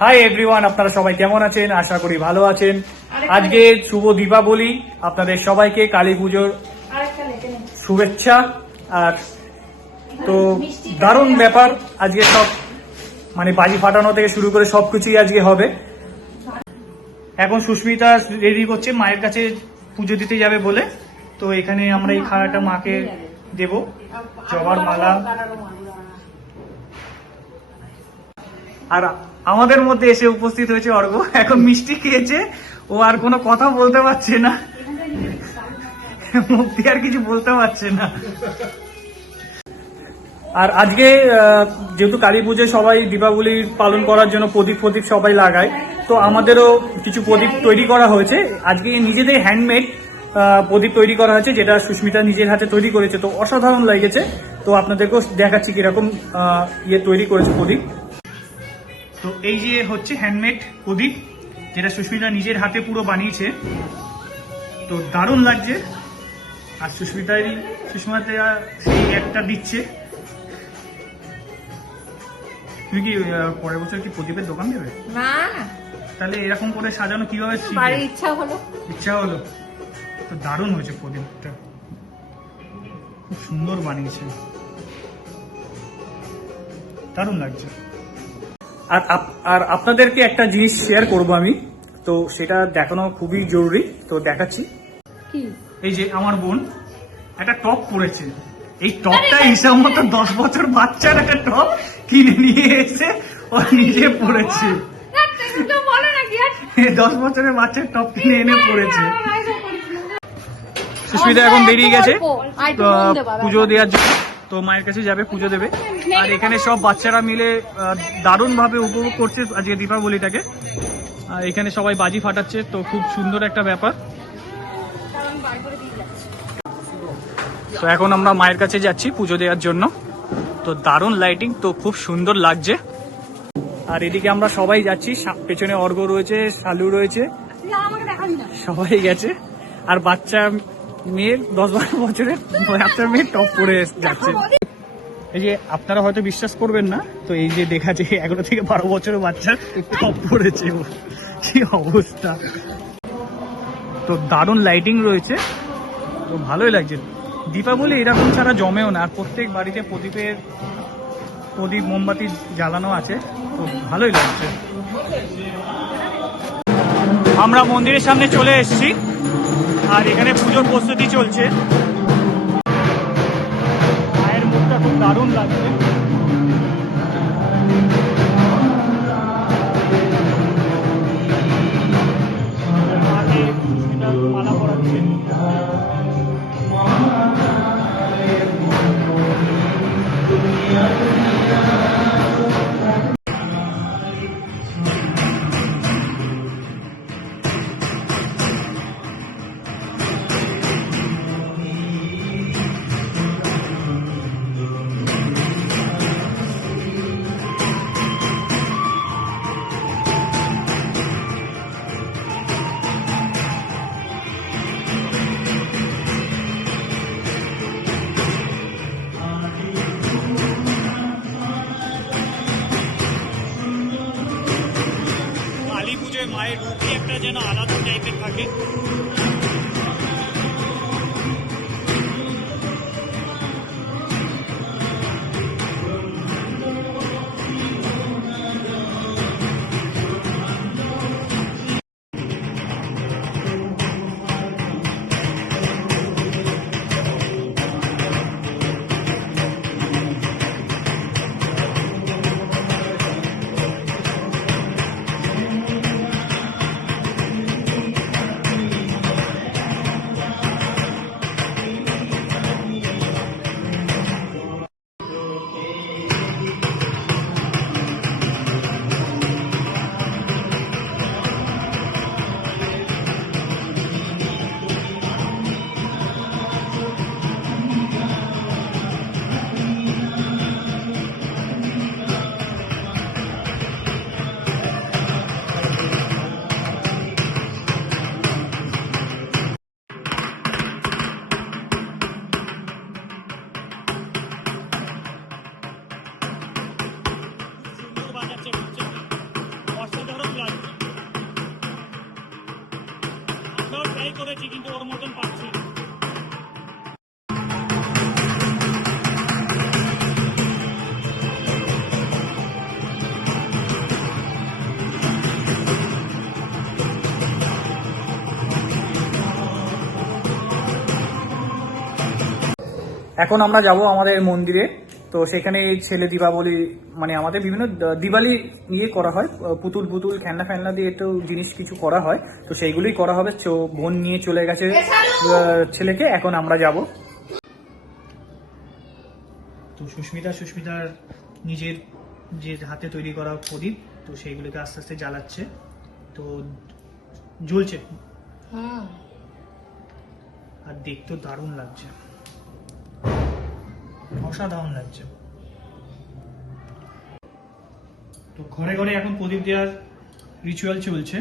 Hi everyone আপনারা সবাই কেমন আছেন? আশা করি ভালো আছেন। আজকে শুভ দীপাবলি। আপনাদের সবাইকে কালী পুজোর। শুভেচ্ছা। আর তো দারুণ ব্যাপার আজকে সব মানে বাজি ফাটানো থেকে শুরু করে সবকিছুই আজকে হবে। এখন সুস্মিতা রেডি করছে মায়ের কাছে পুজো দিতে যাবে বলে। তো এখানে আমরা এই খাড়াটা মাকে দেব। জবার মালা। আর আমাদের মধ্যে এসে উপস্থিত হয়েছে অর্ঘ। এখন মিষ্টি খেয়েছে। ও আর কোনো কথা বলতে পারছে না। দিয়ে আর কিছু বলতে পারছে না। আর আজকে যেহেতু কালী পুজোয় সবাই দীপাবলি পালন করার জন্য প্রদীপ প্রদীপ সবাই লাগায়, তো আমাদেরও কিছু প্রদীপ তৈরি করা হয়েছে। আজকে নিজেদের হ্যান্ডমেড প্রদীপ তৈরি করা হয়েছে, যেটা সুস্মিতা নিজের হাতে তৈরি করেছে। তো অসাধারণ লেগেছে। তো আপনাদেরকেও দেখাচ্ছি কীরকম ইয়ে তৈরি করেছে প্রদীপ। তো এই যে হচ্ছে হ্যান্ডমেড প্রদীপ যেটা সুস্মিতা নিজের হাতে পুরো বানিয়েছে। তো দারুণ লাগছে। আর সুস্মিতারই সুস্মিতা সেই একটা দিচ্ছে। তুমি কি পরের বছর কি প্রদীপের দোকান দেবে? না। তাহলে এরকম করে সাজানো কীভাবে বাড়ির ইচ্ছা হলো। ইচ্ছা হলো। তো দারুণ হয়েছে প্রদীপটা। খুব সুন্দর বানিয়েছে। দারুণ লাগছে। আর আর আপনাদেরকে একটা জিনিস শেয়ার করব আমি। তো সেটা দেখানো খুবই জরুরি। তো দেখাচ্ছি। কি? এই যে আমার বোন একটা টপ পরেছে। এই টপটা হিসাব মতো দশ বছর বাচ্চার একটা টপ কিনে নিয়ে এসে ও নিজে পরেছে। বলো? না কি আর। দশ বছরের বাচ্চার টপ কিনে এনে পরেছে। সুস্মিতা এখন বেরিয়ে গেছে। তো পুজো দেওয়ার জন্য তো মায়ের কাছে যাবে পুজো দেবে। আর এখানে সব বাচ্চারা মিলে দারুণ ভাবে উপভোগ করছে আজকে দীপাবলিটাকে। আর এখানে সবাই বাজি ফাটাচ্ছে তো খুব সুন্দর একটা ব্যাপার। তো এখন আমরা মায়ের কাছে যাচ্ছি পুজো দেওয়ার জন্য। তো দারুণ লাইটিং তো খুব সুন্দর লাগছে। আর এদিকে আমরা সবাই যাচ্ছি পেছনে অর্ঘ রয়েছে শালু রয়েছে। সবাই গেছে। আর বাচ্চা মেয়ের দশ বারো বছরের বাচ্চা মেয়ে টপ পরে যাচ্ছে। এই যে আপনারা হয়তো বিশ্বাস করবেন না, তো এই যে দেখা যায় এগারো থেকে বারো বছরের বাচ্চা টপ পড়েছে। কি অবস্থা। তো দারুণ লাইটিং রয়েছে। তো ভালোই লাগছে। দীপাবলি এরকম ছাড়া জমেও না, আর প্রত্যেক বাড়িতে প্রদীপের, প্রদীপ মোমবাতি জ্বালানো আছে, তো ভালোই লাগছে। আমরা মন্দিরের সামনে চলে এসেছি, আর এখানে পুজোর প্রস্তুতি চলছে। খুব ট্রাই করেছি কিন্তু ওর মতন পাচ্ছি এখন আমরা যাব আমাদের মন্দিরে। তো সেখানে এই ছেলে দীপাবলি মানে আমাদের বিভিন্ন দিওয়ালি নিয়ে করা হয়। পুতুল পুতুল খেলনা ফেলনা দিয়ে একটু জিনিস কিছু করা হয়। তো সেইগুলোই করা হবে। বোন নিয়ে চলে গেছে ছেলেকে। এখন আমরা যাব। তো সুস্মিতা সুস্মিতার নিজের যে হাতে তৈরি করা প্রদীপ তো সেইগুলোকে আস্তে আস্তে জ্বালাচ্ছে। তো জ্বলছে। হুম আর দেখতেও দারুণ লাগছে। অসাধারণ লাগছে। তো ঘরে ঘরে এখন প্রদীপ দেওয়ার রিচুয়াল চলছে।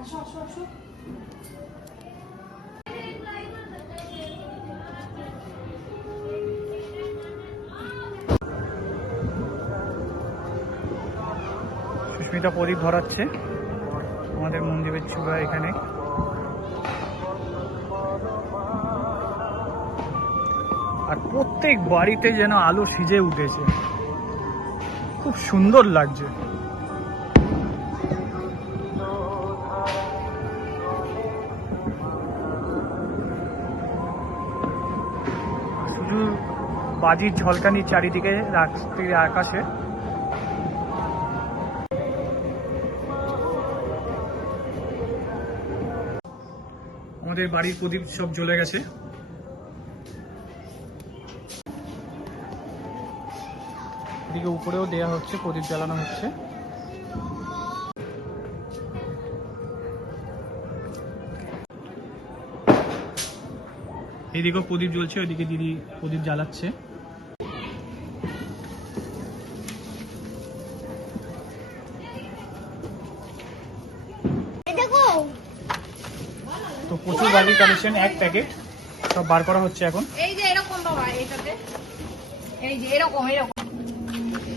আসো আসো আসো। সুস্মিতা প্রদীপ ধরাচ্ছে। আমাদের মন্দিরের চূড়া এখানে। আর প্রত্যেক বাড়িতে যেন আলো সিজে উঠেছে। খুব সুন্দর লাগছে। শুধু বাজির ঝলকানি চারিদিকে রাত্রির আকাশে। আমাদের বাড়ির প্রদীপ সব জ্বলে গেছে। এদিকে উপরেও দেয়া হচ্ছে প্রদীপ জ্বালানো হচ্ছে। এইদিকেও প্রদীপ জ্বলছে ওইদিকে দিদি প্রদীপ জ্বালাচ্ছে। দেখো তো প্রচুর বাজির কালেকশন এক প্যাকেট সব বার করা হচ্ছে এখন। এই যে এরকম বাবা এইটাতে। এই যে এরকম এরকম।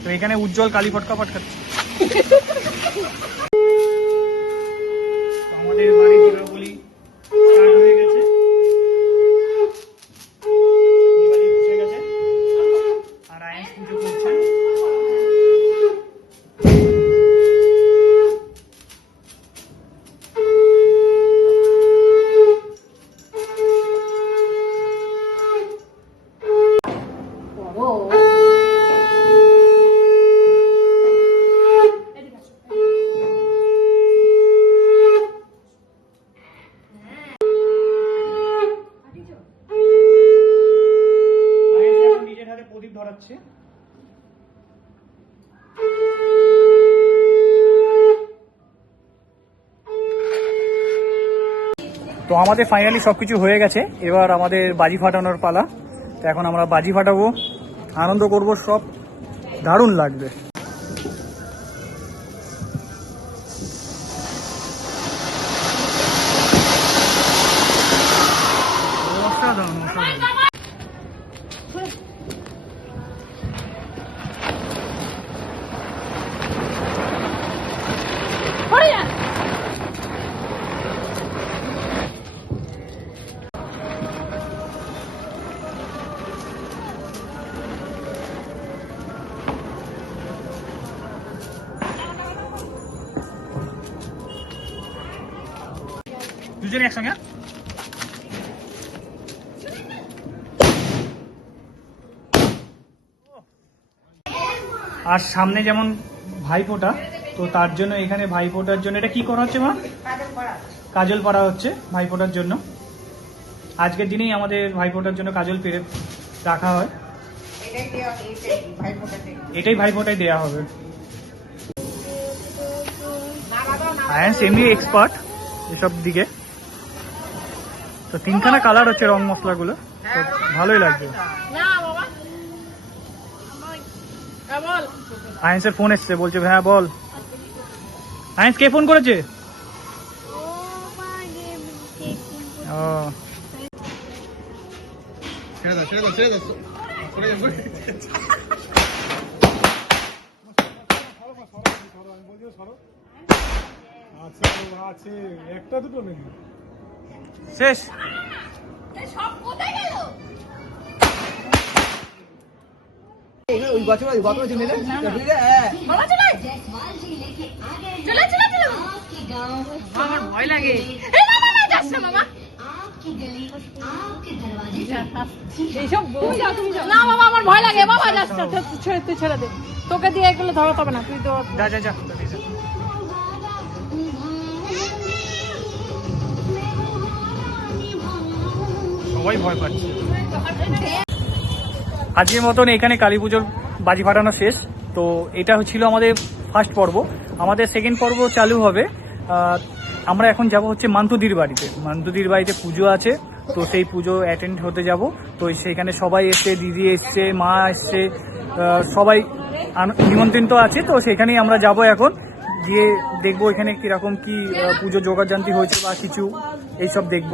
তো এখানে উজ্জ্বল কালী ফটকা ফটকাচ্ছে। আমাদের ফাইনালি সব কিছু হয়ে গেছে। এবার আমাদের বাজি ফাটানোর পালা। তো এখন আমরা বাজি ফাটাবো, আনন্দ করব, সব দারুণ লাগবে। দুজনে একসঙ্গে আর সামনে যেমন ভাইফোঁটা তো তার জন্য এখানে ভাইফোঁটার জন্য এটা কি করা হচ্ছে মা? কাজল পরা হচ্ছে ভাইফোঁটার জন্য। আজকের দিনেই আমাদের ভাইফোঁটার জন্য কাজল পেরে রাখা হয়। এটাই ভাইফোঁটাই দেয়া হবে। আয়ান্স এমনি এক্সপার্ট এসব দিকে। তো তিনখানা কালার হচ্ছে রং মশলাগুলো। তো ভালোই লাগবে। না বাবা। হ্যাঁ আয়েন্সের ফোন এসছে বলছে হ্যাঁ বল। আয়েন্স কে ফোন করেছে? ও। ছেড়ে দাও ছেড়ে দাও ছেড়ে দাও। আচ্ছা আছে। একটা দুটো নেই। শেষ। সব কোথায় ওই বছর চলে। চলে চলে চলে। আমার ভয় লাগে। মামা। না বাবা আমার ভয় লাগে। বাবা যাস তুই ছেড়ে দে তোকে দিয়ে এগুলো ধরো হবে না তুই তো যা যা যা। সবাই ভয় পাচ্ছে। আজকের মতন এখানে কালী পুজোর বাজি ফাটানো শেষ। তো এটা ছিল আমাদের ফার্স্ট পর্ব। আমাদের সেকেন্ড পর্ব চালু হবে। আমরা এখন যাব হচ্ছে মান্তুদির বাড়িতে। মান্তুদির বাড়িতে পুজো আছে। তো সেই পুজো অ্যাটেন্ড হতে যাব। তো সেখানে সবাই এসছে, দিদি এসছে, মা এসছে সবাই নিমন্ত্রিত আছে। তো সেখানেই আমরা যাব এখন। গিয়ে দেখব এখানে কীরকম কি পুজো জোগাড় জান্তি হয়েছে বা কিছু। এইসব দেখব।